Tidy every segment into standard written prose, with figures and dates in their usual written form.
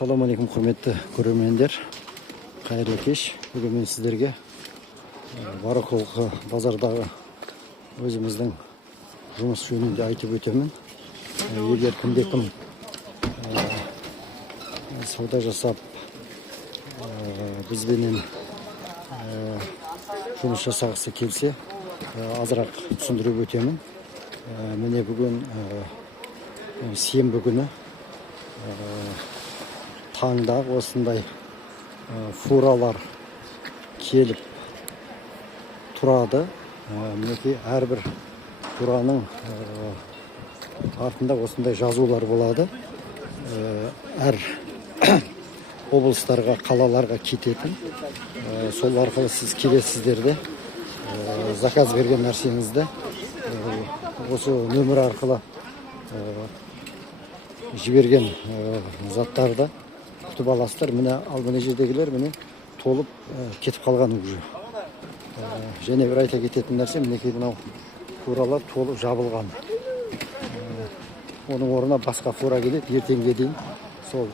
Assalamu alaikum құрметті көрермендер. Қайырлы кеш. Бүгін мен сіздерге Бараколқа базардағы өзіміздің жұмыс жөнінде айтып өтемін. Егер кімде-кім сауда жасап бізбенен жұмыс жасағысы келсе, азырақ түсіндіріп өтемін. Міне бүгін сенбі күні таңдағы осындай фуралар келіп тұрады. Мінекей әрбір фураның артында осындай жазулар болады. Әр облыстарға, қалаларға кететін. Сол арқылы сіз келесіздер де заказ берген нәрсеңізді осы нөмір арқылы жіберген заттарды күтіп аласыздар. Міне ал мына жердегілер міне толып кетіп қалған уже. Және бір айта кететін нәрсе, мінекей мынау фуралар толып жабылған. Оның орнына басқа фура келеді, ертеңге дейін сол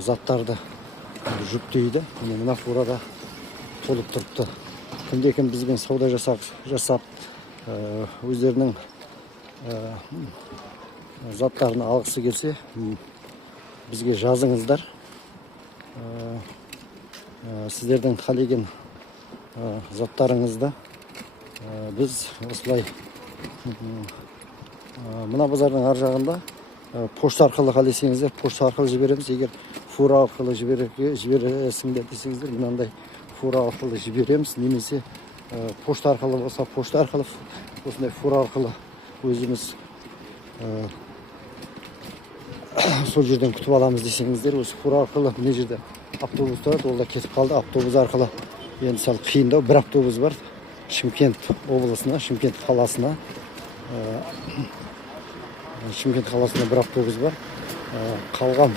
заттарды жүктейді. Мына фурада толып тұрыпты. Кімде-кім бізбен сауда жасап өздерінің заттарын алғысы келсе, бізге жазыңыздар. Сіздердің қалеген заттарыңызды біз осылай мына базардың ар жағында пошта арқылы қалесеңіздер, пошта арқылы жібереміз. Егер фура арқылы жібересіңдер десеңіздер, мынандай фура арқылы жібереміз. Немесе пошта арқылы болса, пошта арқылы, осындай фура арқылы өзіміз сол жерден күтіп аламыз десеңіздер, осы фура арқылы мына жерде автобус тұрады, ол да кетіп қалды. Автобус арқылы енді сәл қиындау. Бір автобус бар Шымкент облысына, Шымкент қаласына. Шымкент қаласына бір автобус бар. Қалған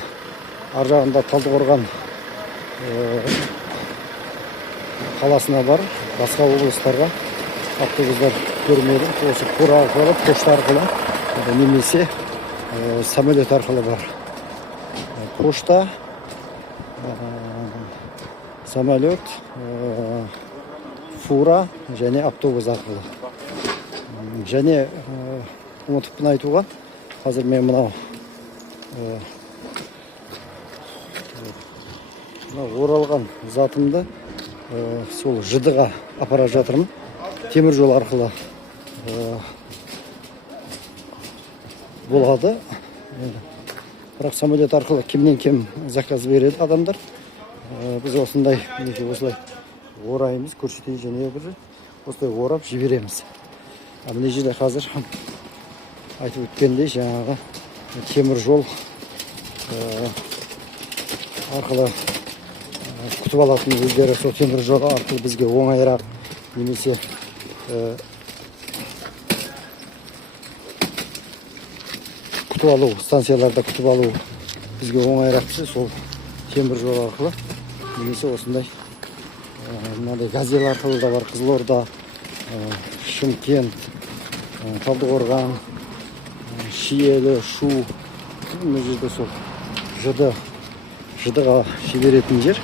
ар жағында Талдықорған қаласына бар. Басқа облыстарға автобустар көрмедім. Осы фура арқылы, пошта арқылы, немесе самолет арқылы бар. Пошта, самолет, фура және автобус арқылы. Және ұмытыппын айтуға, қазір мен мынау оралған затымды сол жыдыға апара жатырмын. Темір жол арқылы болады. Бірақ самолет арқылы кімнен-кім заказ береді адамдар. Біз осындай ораймыз, көрсетейін, және бір осылай орап жібереміз. Мына жерде қазір айтып өткендей жаңағы темір жол арқылы күтіп алатын өздері, сол темір жол арқылы бізге оңайырақ, немесе күтіп алу, станцияларда күтіп алу бізге оңайырақ болса, сол темір жол арқылы, немесе осындай мынандай газель арқылы да бар. Қызылорда, Шымкент, Талдықорған, Шиелі, Шу, мына жерде сол жыдыға жіберетін жер.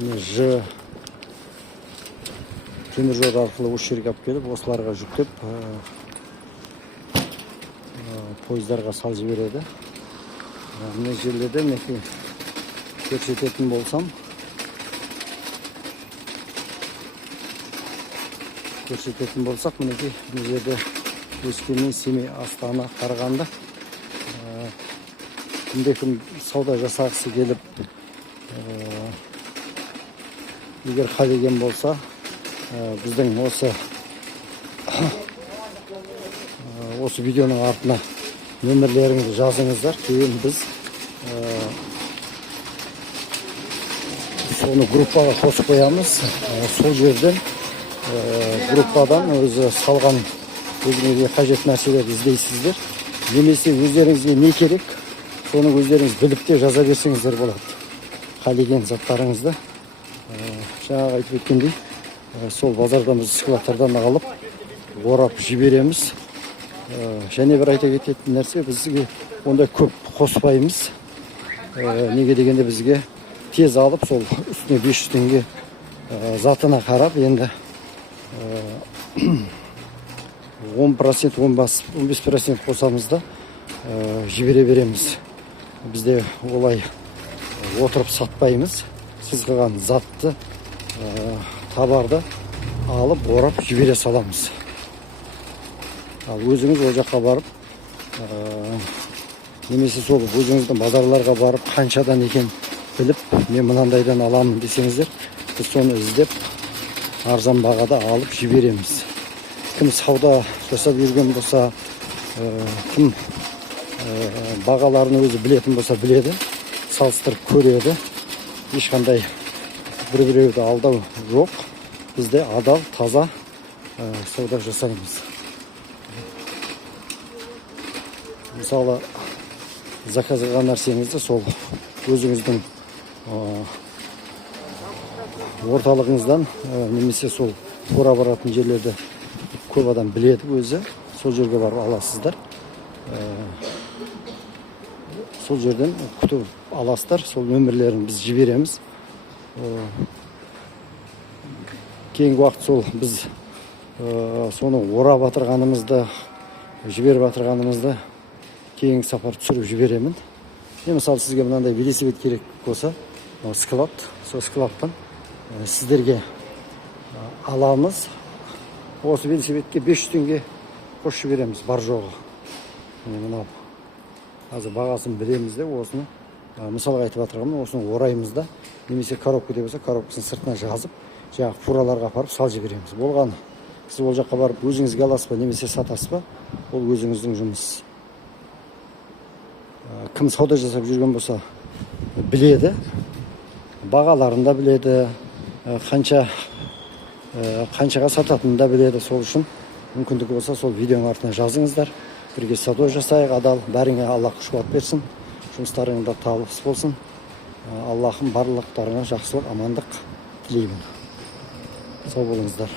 Міне темір жол арқылы осы жерге алып келіп, осыларға жүктеп пойыздарға сал жібереді. Мына жерлерде көрсететін болсам, мінекей мына жерде Өскемен, Семей, Астана, Қарағанды. Кімде-кім сауда жасағысы келіп, егер қалеген болса, біздің осы видеоның артына нөмірлеріңізді жазыңыздар. Кейін біз соны группаға қосып қоямыз. Сол жерден группадан өзі салған өзіңізге қажет нәрселерді іздейсіздер. Немесе өздеріңізге не керек, соны өздеріңіз біліп те жаза берсеңіздер болады. Қалеген заттарыңызды жаңағы айтып өткендей сол базардан біз складтардан алып орап жібереміз. Және бір айта кететін нәрсе, бізге ондай көп қоспаймыз. Неге дегенде бізге тез алып, сол үстіне 500 теңге затына қарап, енді 10%, 15% қосамыз да жібере береміз. Бізде олай отырып сатпаймыз. Сіз қылған затты, табарды алып, орап жібере саламыз. Ал өзіңіз ол жаққа барып, немесе сол өзіңіздің базарларға барып, қаншадан екен біліп, мен мынандайдан аламын десеңіздер, біз соны іздеп, арзан бағада алып жібереміз. Кім сауда жасап жүрген болса, кім бағаларын өзі білетін болса біледі, салыстырып көреді. Ешқандай бір-біреуді алдау жоқ. Бізде адал, таза сауда жасаймыз. Мысалы, заказ қылған нәрсеңізді сол өзіңіздің орталығыңыздан, немесе сол қора баратын жерлерді көп адам біледі өзі. Сол жерге барып аласыздар. Сол жерден күтіп аласыздар. Сол нөмірлерін біз жібереміз. Кейінгі уақыт сол біз соны орап атырғанымызды, жіберіп атырғанымызды кейінгі сапар түсіріп жіберемін. Мен мысалы сізге мынандай велосипед керек болса, склад, сол складтан сіздерге аламыз. Осы велосипедке 500 теңге қосып жібереміз, бар жоғы. Мынау қазір бағасын білеміз де, осыны мысалға айтып атырғанмын, осыны ораймыз да, немесе коробка деп болса, коробкасын сыртына жазып, жаңағы фураларға апарып сал жібереміз. Болғаны, сіз ол жаққа барып өзіңізге аласыз ба, немесе сатасыз ба, ол өзіңіздің жұмыс. Кім сауда жасап жүрген болса біледі, бағаларын да біледі, қаншаға сататынын да біледі. Сол үшін мүмкіндігі болса сол видеоның артына жазыңыздар. Бірге сауда жасайық, адал, бәріңе Аллах қуат берсін, жұмыстарыңда табыс болсын. Аллахым барлықтарыңа жақсылық, амандық тілеймін. Сау болыңыздар.